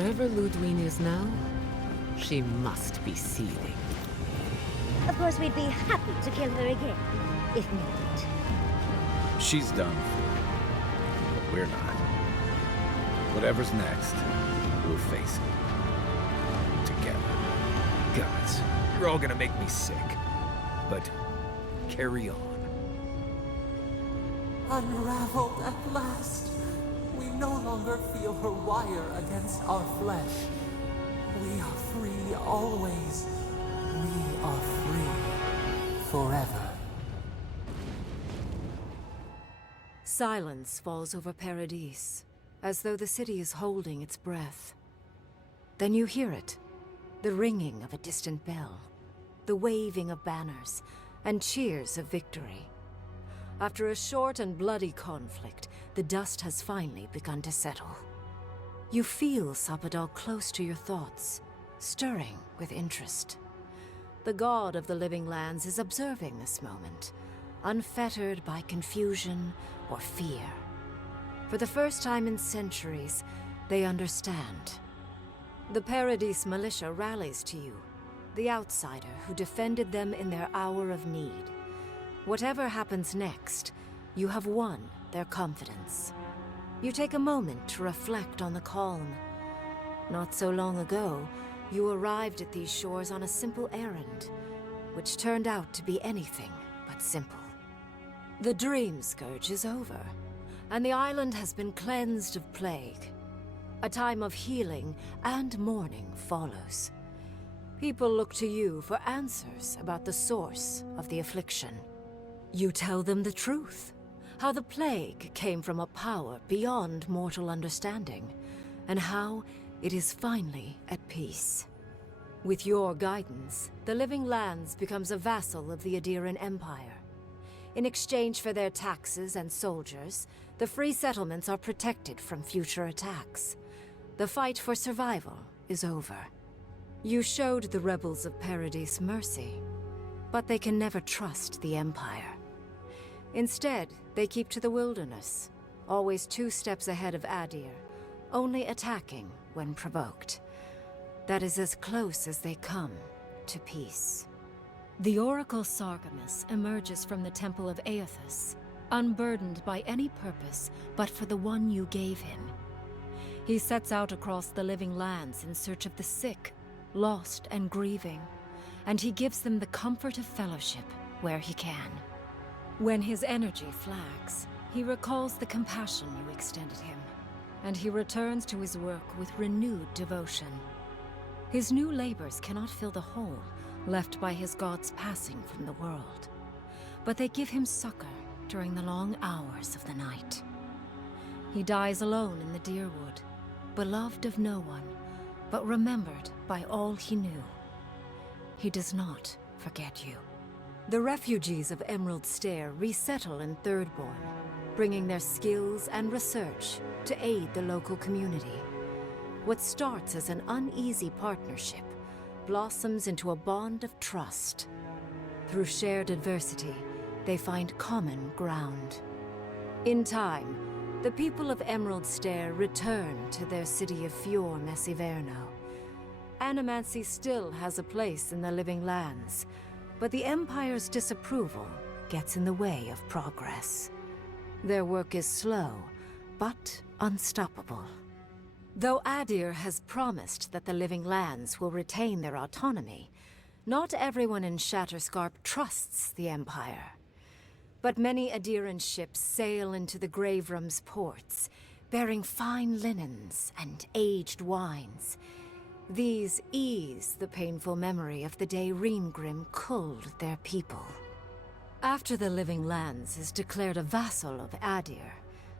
Wherever Ludwine is now, she must be seething. Of course, we'd be happy to kill her again, if needed. She's done for. But we're not. Whatever's next, we'll face it. Together. Gods, you're all gonna make me sick. But carry on. Unraveled at last. We no longer feel her wire against our flesh. We are free always. We are free forever. Silence falls over Paradis, as though the city is holding its breath. Then you hear it, the ringing of a distant bell, the waving of banners, and cheers of victory. After a short and bloody conflict, the dust has finally begun to settle. You feel Sapadal close to your thoughts, stirring with interest. The god of the living lands is observing this moment, unfettered by confusion or fear. For the first time in centuries, they understand. The Paradis militia rallies to you, the outsider who defended them in their hour of need. Whatever happens next, you have won their confidence. You take a moment to reflect on the calm. Not so long ago, you arrived at these shores on a simple errand, which turned out to be anything but simple. The Dream Scourge is over, and the island has been cleansed of plague. A time of healing and mourning follows. People look to you for answers about the source of the affliction. You tell them the truth, how the plague came from a power beyond mortal understanding, and how it is finally at peace. With your guidance, the Living Lands becomes a vassal of the Adiran Empire. In exchange for their taxes and soldiers, the free settlements are protected from future attacks. The fight for survival is over. You showed the rebels of Paradis mercy, but they can never trust the Empire. Instead, they keep to the wilderness, always 2 steps ahead of Adir, only attacking when provoked. That is as close as they come to peace. The Oracle Sargamus emerges from the Temple of Aethys, unburdened by any purpose but for the one you gave him. He sets out across the living lands in search of the sick, lost and grieving, and he gives them the comfort of fellowship where he can. When his energy flags, he recalls the compassion you extended him, and he returns to his work with renewed devotion. His new labors cannot fill the hole left by his god's passing from the world, but they give him succor during the long hours of the night. He dies alone in the Deerwood, beloved of no one, but remembered by all he knew. He does not forget you. The refugees of Emerald Stair resettle in Thirdborn, bringing their skills and research to aid the local community. What starts as an uneasy partnership blossoms into a bond of trust. Through shared adversity, they find common ground. In time, the people of Emerald Stair return to their city of Fior Messiverno. Animancy still has a place in the Living Lands, but the Empire's disapproval gets in the way of progress. Their work is slow, but unstoppable. Though Adir has promised that the Living Lands will retain their autonomy, not everyone in Shatterscarp trusts the Empire. But many Adiran ships sail into the Grefram's ports, bearing fine linens and aged wines. These ease the painful memory of the day Reamgrim culled their people. After the Living Lands is declared a vassal of Adir,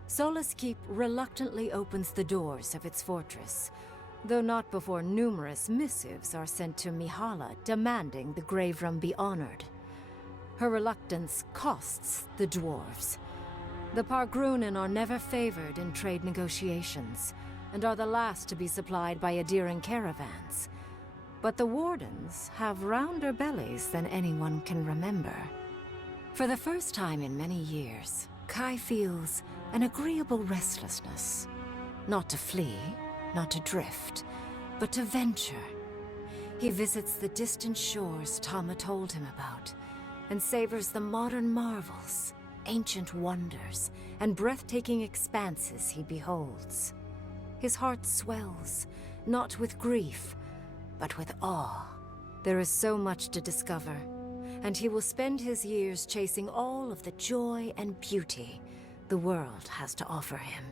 Solace Keep reluctantly opens the doors of its fortress, though not before numerous missives are sent to Mihala demanding the Grefram be honored. Her reluctance costs the dwarves. The Pargrunen are never favored in trade negotiations, and are the last to be supplied by Adiran caravans. But the Wardens have rounder bellies than anyone can remember. For the first time in many years, Kai feels an agreeable restlessness. Not to flee, not to drift, but to venture. He visits the distant shores Tama told him about, and savors the modern marvels, ancient wonders, and breathtaking expanses he beholds. His heart swells, not with grief, but with awe. There is so much to discover, and he will spend his years chasing all of the joy and beauty the world has to offer him.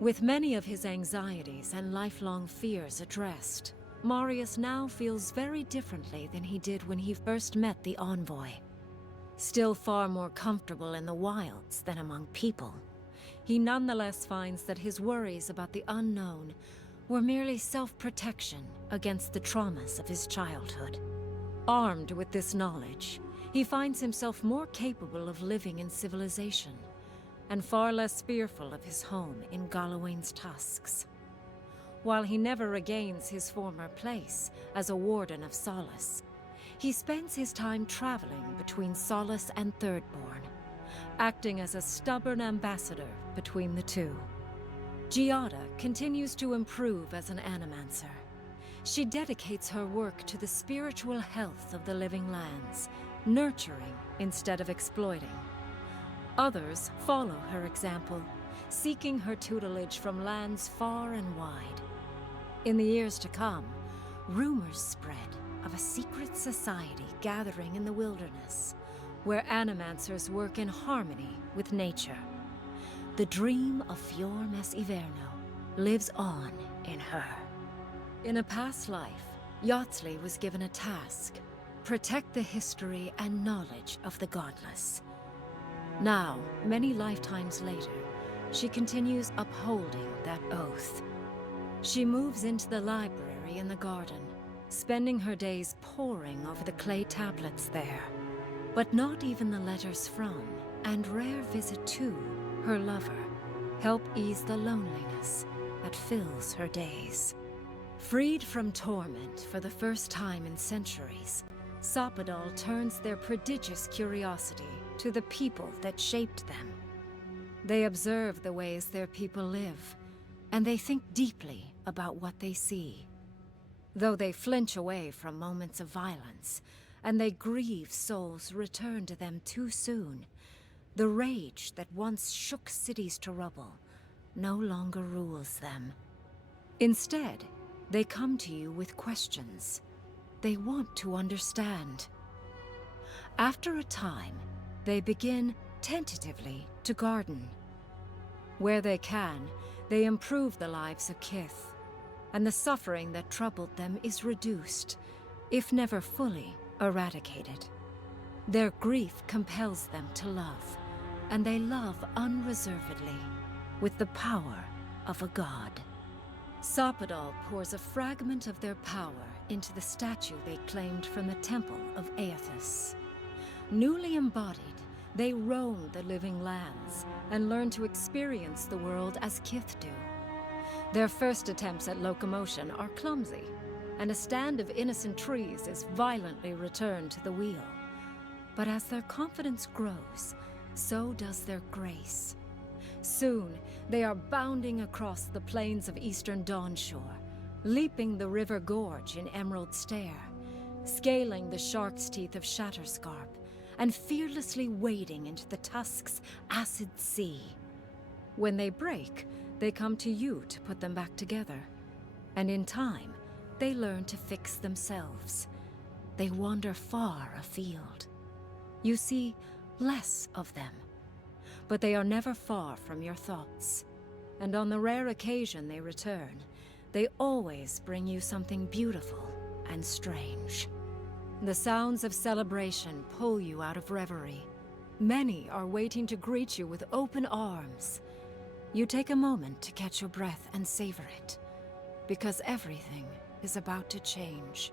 With many of his anxieties and lifelong fears addressed, Marius now feels very differently than he did when he first met the envoy. Still far more comfortable in the wilds than among people, he nonetheless finds that his worries about the unknown were merely self-protection against the traumas of his childhood. Armed with this knowledge, he finds himself more capable of living in civilization, and far less fearful of his home in Galawain's tusks. While he never regains his former place as a Warden of Solace, he spends his time traveling between Solace and Thirdborn, acting as a stubborn ambassador between the two. Giada continues to improve as an animancer. She dedicates her work to the spiritual health of the living lands, nurturing instead of exploiting. Others follow her example, seeking her tutelage from lands far and wide. In the years to come, rumors spread of a secret society gathering in the wilderness, where animancers work in harmony with nature. The dream of Fiormes Iverno lives on in her. In a past life, Yatsley was given a task: protect the history and knowledge of the godless. Now, many lifetimes later, she continues upholding that oath. She moves into the library in the garden, spending her days poring over the clay tablets there. But not even the letters from, and rare visit to, her lover help ease the loneliness that fills her days. Freed from torment for the first time in centuries, Sopadal turns their prodigious curiosity to the people that shaped them. They observe the ways their people live, and they think deeply about what they see. Though they flinch away from moments of violence, and they grieve souls returned to them too soon, the rage that once shook cities to rubble no longer rules them. Instead, they come to you with questions. They want to understand. After a time, they begin, tentatively, to garden. Where they can, they improve the lives of Kith, and the suffering that troubled them is reduced, if never fully eradicated. Their grief compels them to love, and they love unreservedly, with the power of a god. Sopadal pours a fragment of their power into the statue they claimed from the temple of Aethys. Newly embodied, they roam the living lands and learn to experience the world as Kith do. Their first attempts at locomotion are clumsy, and a stand of innocent trees is violently returned to the wheel. But as their confidence grows, so does their grace. Soon, they are bounding across the plains of eastern Dawnshore, leaping the river gorge in Emerald Stair, scaling the shark's teeth of Shatterscarp, and fearlessly wading into the Tusk's acid sea. When they break, they come to you to put them back together. And in time, they learn to fix themselves. They wander far afield. You see less of them, but they are never far from your thoughts. And on the rare occasion they return, they always bring you something beautiful and strange. The sounds of celebration pull you out of reverie. Many are waiting to greet you with open arms. You take a moment to catch your breath and savor it, because everything is about to change.